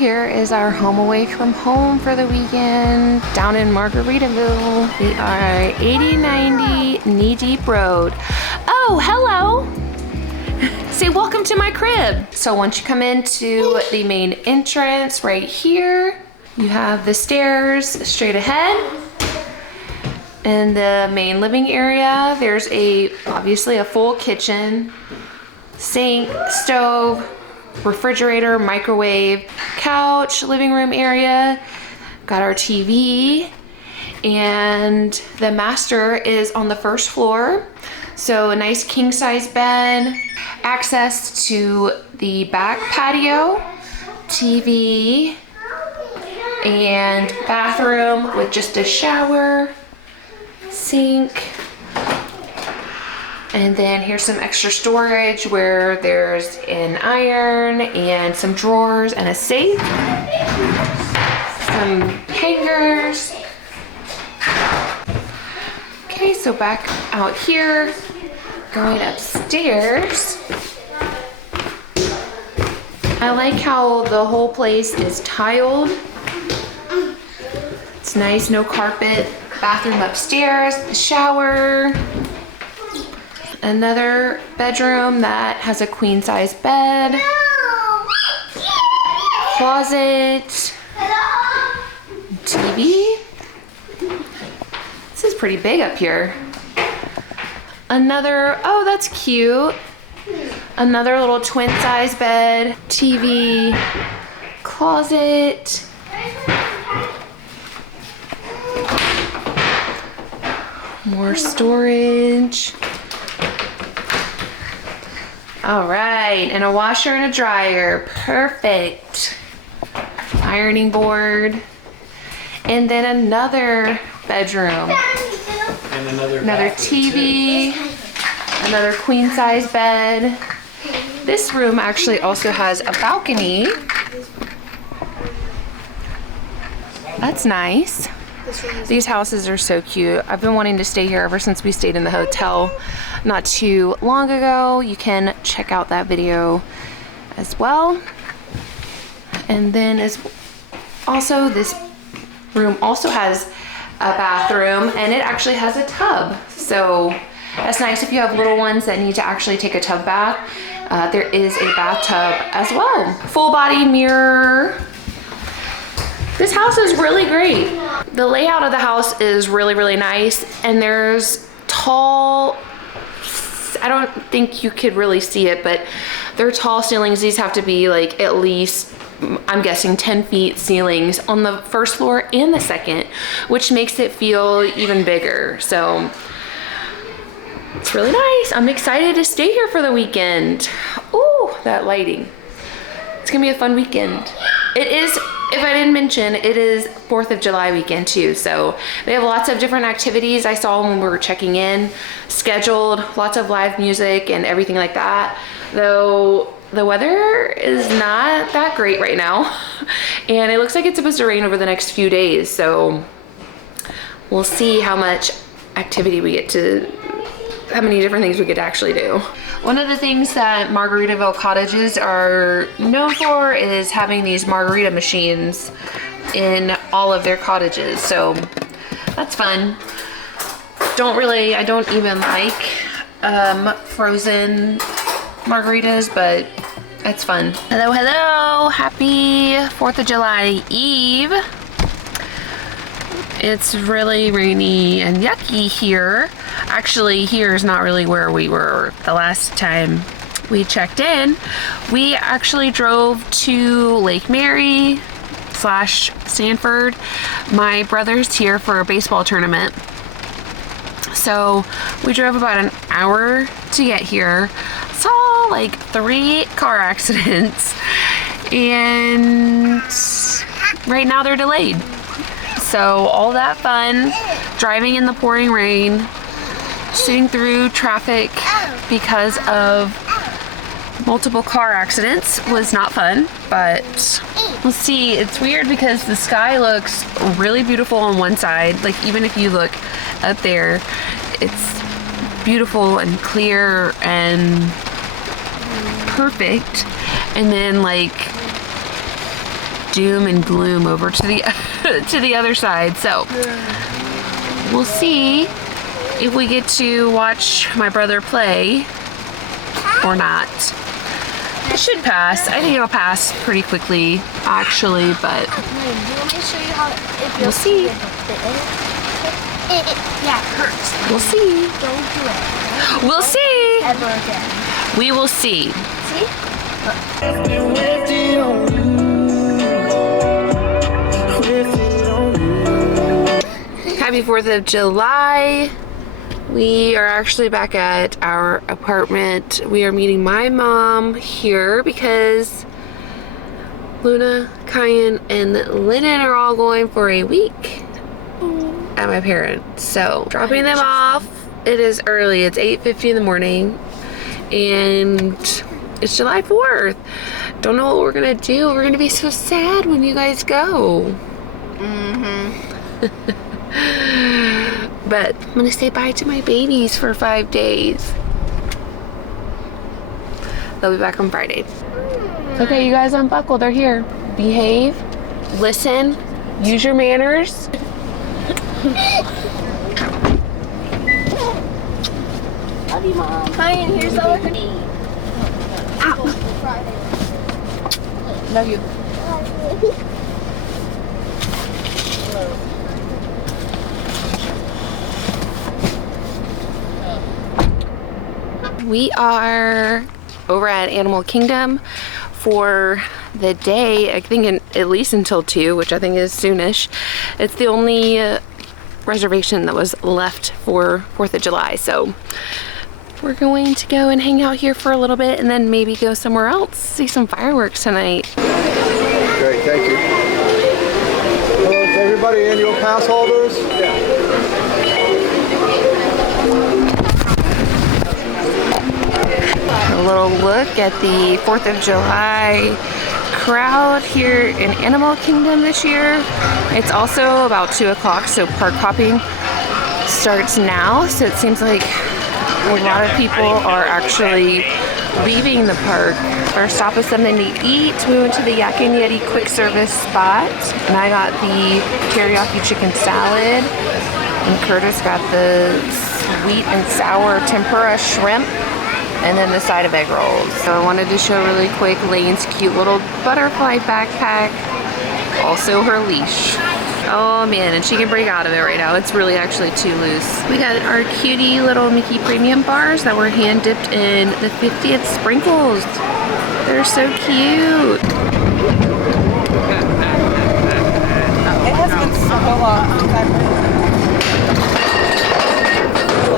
Here is our home away from home for the weekend down in Margaritaville. We are 8090 Knee Deep Road. Oh, hello. Say welcome to my crib. So once you come into the main entrance right here, you have the stairs straight ahead. In the main living area, there's obviously a full kitchen, sink, stove, refrigerator, microwave, couch, living room area. Got our TV, and the master is on the first floor. So a nice king size bed, access to the back patio, TV, and bathroom with just a shower, sink. And then here's some extra storage where there's an iron and some drawers and a safe. Some hangers. Okay, so back out here, going upstairs. I like how the whole place is tiled. It's nice, no carpet. Bathroom upstairs, the shower. Another bedroom that has a queen size bed, closet, TV. This is pretty big up here. Another, oh, that's cute. Another little twin size bed, TV, closet. More storage. All right, and a washer and a dryer, perfect. Ironing board, and then another bedroom. And another TV, another queen size bed. This room actually also has a balcony. That's nice. These houses are so cute. I've been wanting to stay here ever since we stayed in the hotel not too long ago. You can check out that video as well. And then this room also has a bathroom, and it actually has a tub. So that's nice if you have little ones that need to actually take a tub bath. There is a bathtub as well. Full body mirror. This house is really great. The layout of the house is really, really nice. And there's tall, I don't think you could really see it, but they're tall ceilings. These have to be like at least, I'm guessing 10 feet ceilings on the first floor and the second, which makes it feel even bigger. So it's really nice. I'm excited to stay here for the weekend. Ooh, that lighting. It's gonna be a fun weekend. It is, if I didn't mention, it is 4th of July weekend too. So we have lots of different activities I saw when we were checking in, scheduled, lots of live music and everything like that. Though the weather is not that great right now. And it looks like it's supposed to rain over the next few days. So we'll see how much activity we get to, how many different things we get to actually do. One of the things that Margaritaville cottages are known for is having these margarita machines in all of their cottages. So that's fun. I don't even like frozen margaritas, but it's fun. Hello, hello. Happy 4th of July Eve. It's really rainy and yucky here. Actually, here is not really where we were the last time we checked in. We actually drove to Lake Mary / Sanford. My brother's here for a baseball tournament. So we drove about an hour to get here. Saw like 3 car accidents, and right now they're delayed. So all that fun, driving in the pouring rain, sitting through traffic because of multiple car accidents was not fun, but we'll see. It's weird because the sky looks really beautiful on one side. Like even if you look up there, it's beautiful and clear and perfect. And then like doom and gloom over to the to the other side. So we'll see if we get to watch my brother play or not. It should pass. I think it'll pass pretty quickly, actually, but we'll see. Yeah, it hurts. We'll see. Don't do it. We'll see. Ever again. We will see. See? Happy 4th of July. We are actually back at our apartment. We are meeting my mom here because Luna, Kyan, and Lennon are all going for a week at my parents. So dropping them off. It is early. It's 8:50 in the morning and it's July 4th. Don't know what we're gonna do. We're gonna be so sad when you guys go. But I'm gonna say bye to my babies for 5 days. They'll be back on Friday. Okay, you guys unbuckle. They're here. Behave. Listen. Use your manners. Love you, Mom. Hi, and here's the other. Ow. Love you. We are over at Animal Kingdom for the day, I think at least until 2, which I think is soonish. It's the only reservation that was left for 4th of July. So we're going to go and hang out here for a little bit and then maybe go somewhere else, see some fireworks tonight. Great, thank you. Hello to everybody, annual pass holders. A little look at the 4th of July crowd here in Animal Kingdom this year. It's also about 2 o'clock, so park hopping starts now. So it seems like a lot of people are actually leaving the park. Our stop is something to eat. We went to the Yak and Yeti quick service spot, and I got the teriyaki chicken salad, and Curtis got the sweet and sour tempura shrimp, and then the side of egg rolls. So I wanted to show really quick Lane's cute little butterfly backpack, also her leash. Oh man, and she can break out of it right now. It's really actually too loose. We got our cutie little Mickey premium bars that were hand dipped in the 50th sprinkles. They're so cute. It has been so long.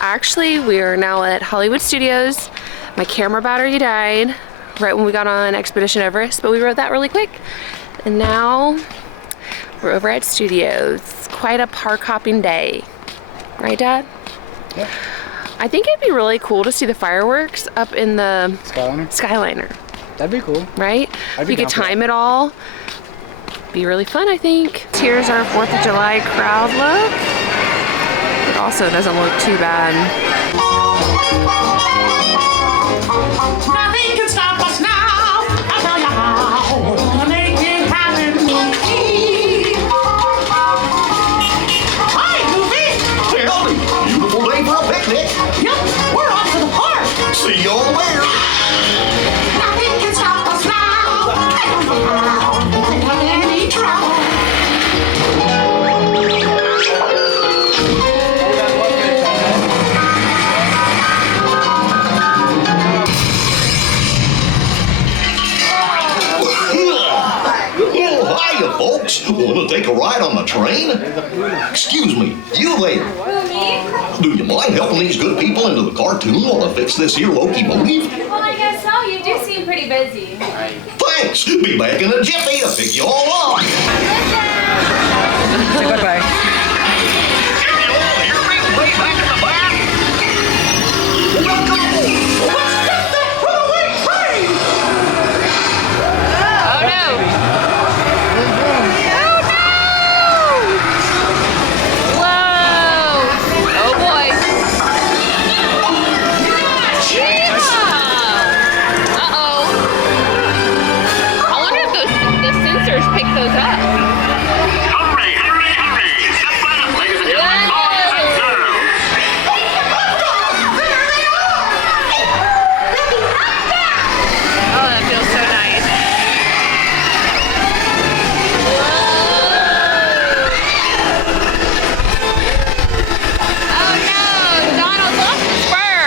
Actually, we are now at Hollywood Studios. My camera battery died right when we got on Expedition Everest, but we rode that really quick. And now we're over at Studios. Quite a park hopping day. Right, Dad? Yeah. I think it'd be really cool to see the fireworks up in the Skyliner? That'd be cool. Right? If you could time it all, be really fun, I think. Here's our 4th of July crowd look. It also doesn't look too bad. Nothing can stop us now. I'll tell you how. We'll make it happen. Hi, Goofy. Howdy. Beautiful day for a picnic. Yep, we're off to the park. See you over there. Nothing can stop us now. I don't know how. Won't have any trouble. Hiya, folks. Want to take a ride on the train? Excuse me, you there. Do you mind helping these good people into the cartoon while I fix this here locomotive? Well, I guess so. You do seem pretty busy. Thanks. Be back in a jiffy to pick you all up. Say bye-bye. Can you all hear me way back in the back? Welcome aboard. Let's get that runaway train. Oh no! Pick those up? Hurry, hurry, hurry! Step up, ladies and gentlemen, boys and girls! Oh, that feels so nice. Oh no, Donald lost his spur.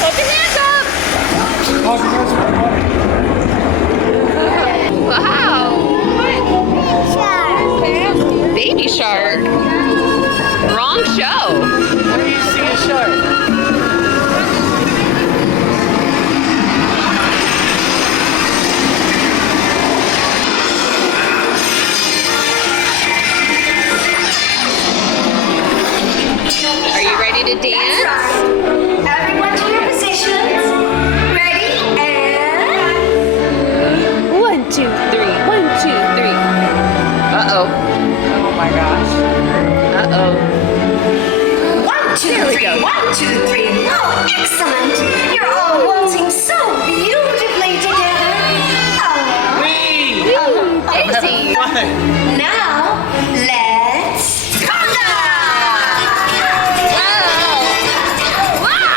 Put your hands up. Wow. Baby shark. Wrong show. Where do you see a shark? Are you ready to dance? Everyone to your positions. Ready and 1, 2, 3. 1, 2, 3. Uh-oh. Oh my gosh. Uh-oh. 1, 2, There we 3. go. 1, 2, 3. Oh, excellent! You're all waltzing so beautifully together. Oh, Daisy. now let's conga! Wow.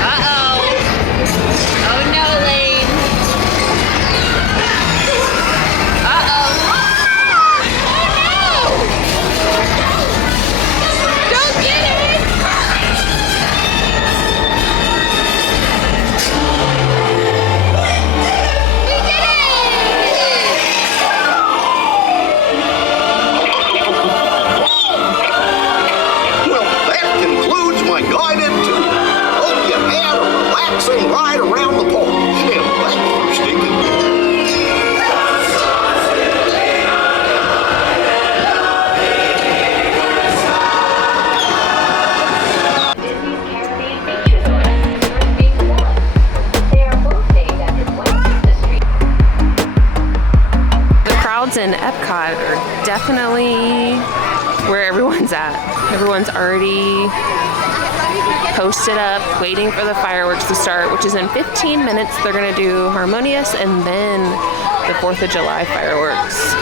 Uh-oh. Oh no, Lane. Uh-oh. Don't get it! We did it! Well, that concludes my guided tour. Hope you had a relaxing ride around the park. And thanks for sticking with me. The crowds in Epcot are definitely where everyone's at. Everyone's already posted up, waiting for the fireworks to start, which is in 15 minutes. They're gonna do Harmonious and then the 4th of July fireworks.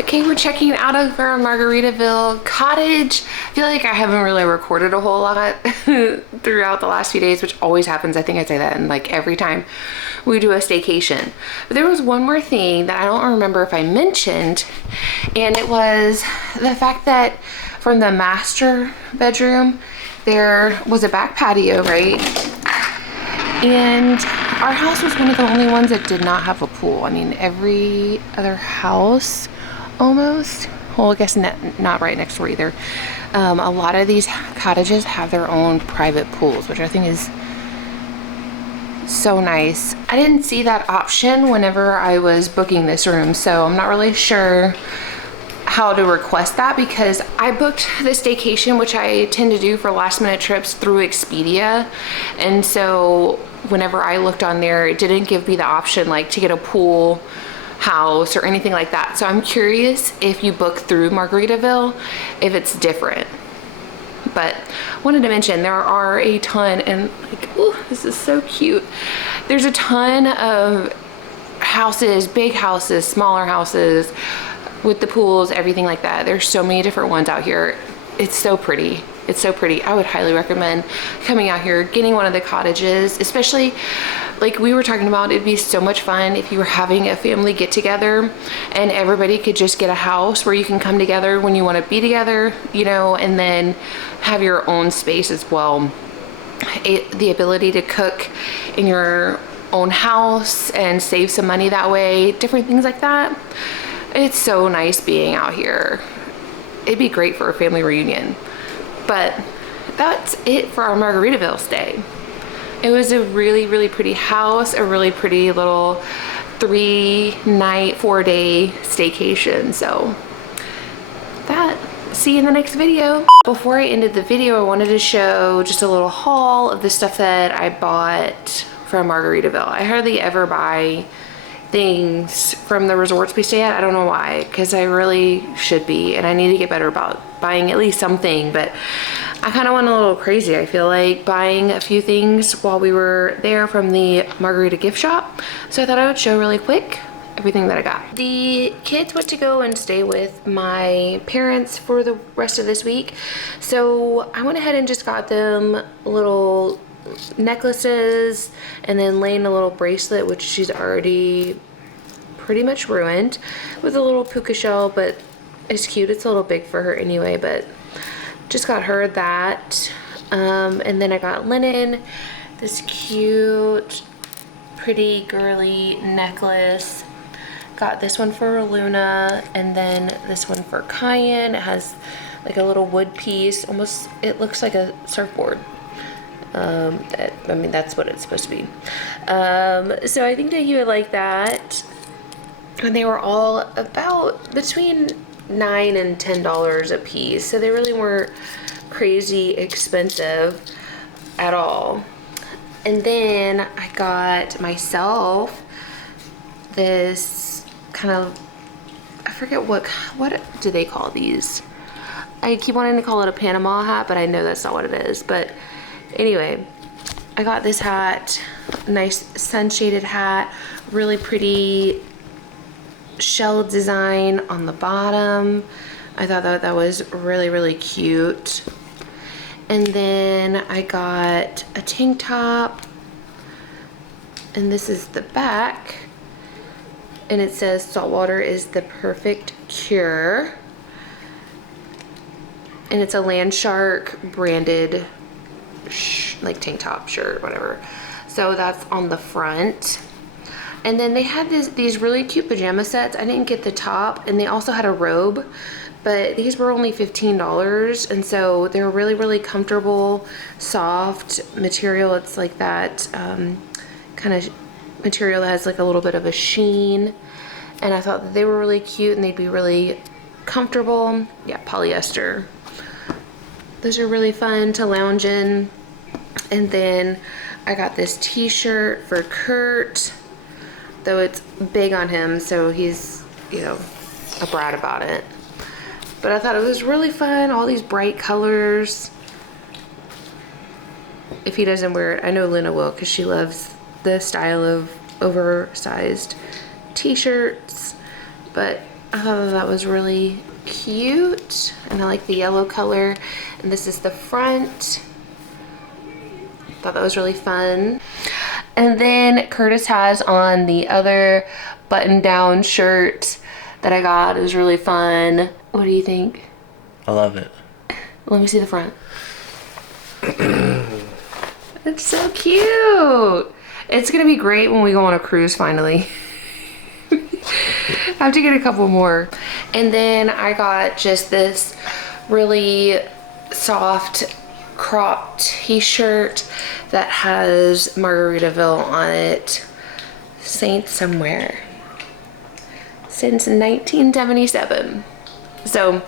Okay, we're checking out of our Margaritaville Cottage. I feel like I haven't really recorded a whole lot throughout the last few days, which always happens. I think I say that in like every time we do a staycation. But there was one more thing that I don't remember if I mentioned, and it was the fact that from the master bedroom, there was a back patio, right? And our house was one of the only ones that did not have a pool. I mean, every other house almost, well, I guess not right next door either. A lot of these cottages have their own private pools, which I think is so nice. I didn't see that option whenever I was booking this room, so I'm not really sure how to request that, because I booked the staycation, which I tend to do for last minute trips, through Expedia. And so whenever I looked on there, it didn't give me the option like to get a pool house or anything like that. So I'm curious if you book through Margaritaville, if it's different. But wanted to mention there are a ton, and like, oh, this is so cute. There's a ton of houses, big houses, smaller houses with the pools, everything like that. There's so many different ones out here. It's so pretty. It's so pretty. I would highly recommend coming out here, getting one of the cottages, especially like we were talking about. It'd be so much fun if you were having a family get together and everybody could just get a house where you can come together when you want to be together, you know, and then have your own space as well. The ability to cook in your own house and save some money that way, different things like that. It's so nice being out here. It'd be great for a family reunion. But that's it for our Margaritaville stay. It was a really, really pretty house, a really pretty little 3-night, 4-day staycation. So that, see you in the next video. Before I ended the video, I wanted to show just a little haul of the stuff that I bought from Margaritaville. I hardly ever buy things from the resorts we stay at. I don't know why, because I really should be, and I need to get better about buying at least something. But I kind of went a little crazy, I feel like, buying a few things while we were there from the Margarita gift shop. So I thought I would show really quick everything that I got. The kids went to go and stay with my parents for the rest of this week, so I went ahead and just got them little necklaces, and then Lane a little bracelet, which she's already pretty much ruined, with a little puka shell, but it's cute. It's a little big for her anyway, but just got her that. And then I got Lennon this cute, pretty girly necklace. Got this one for Luna, and then this one for Cayenne. It has like a little wood piece, almost, it looks like a surfboard. I mean, that's what it's supposed to be. So I think that he would like that. And they were all about between $9 and $10 a piece, so they really weren't crazy expensive at all. And then I got myself this kind of, I forget what do they call these? I keep wanting to call it a Panama hat, but I know that's not what it is. But anyway, I got this hat, nice sun-shaded hat, really pretty shell design on the bottom. I thought that was really, really cute. And then I got a tank top, and this is the back, and it says saltwater is the perfect cure, and it's a Land Shark branded like tank top, shirt, whatever. So that's on the front. And then they had these really cute pajama sets. I didn't get the top, and they also had a robe, but these were only $15, and so they're really, really comfortable, soft material. It's like that kind of material that has like a little bit of a sheen, and I thought that they were really cute and they'd be really comfortable. Yeah, polyester. Those are really fun to lounge in. And then I got this t-shirt for Kurt, though it's big on him, so he's, you know, a brat about it. But I thought it was really fun, all these bright colors. If he doesn't wear it, I know Luna will, because she loves the style of oversized t-shirts. But I thought that was really cute, and I like the yellow color. And this is the front. Thought that was really fun. And then Curtis has on the other button-down shirt that I got. It was really fun. What do you think? I love it. Let me see the front. It's so cute. It's gonna be great when we go on a cruise finally. I have to get a couple more. And then I got just this really soft cropped t-shirt that has Margaritaville on it. Saint somewhere. Since 1977. So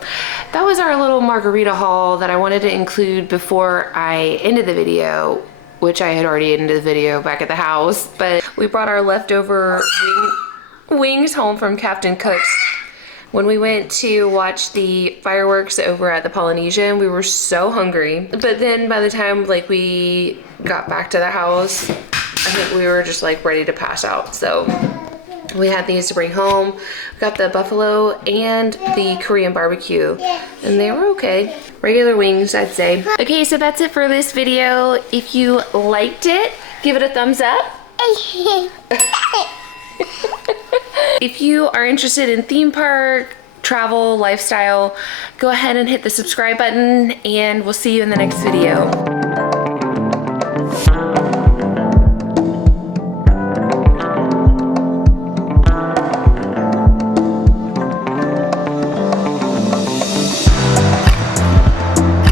that was our little margarita haul that I wanted to include before I ended the video, which I had already ended the video back at the house. But we brought our leftover wings home from Captain Cook's. When we went to watch the fireworks over at the Polynesian, we were so hungry. But then by the time like we got back to the house, I think we were just like ready to pass out. So we had these to bring home. We got the buffalo and the Korean barbecue, and they were okay. Regular wings, I'd say. Okay, so that's it for this video. If you liked it, give it a thumbs up. If you are interested in theme park, travel, lifestyle, go ahead and hit the subscribe button, and we'll see you in the next video.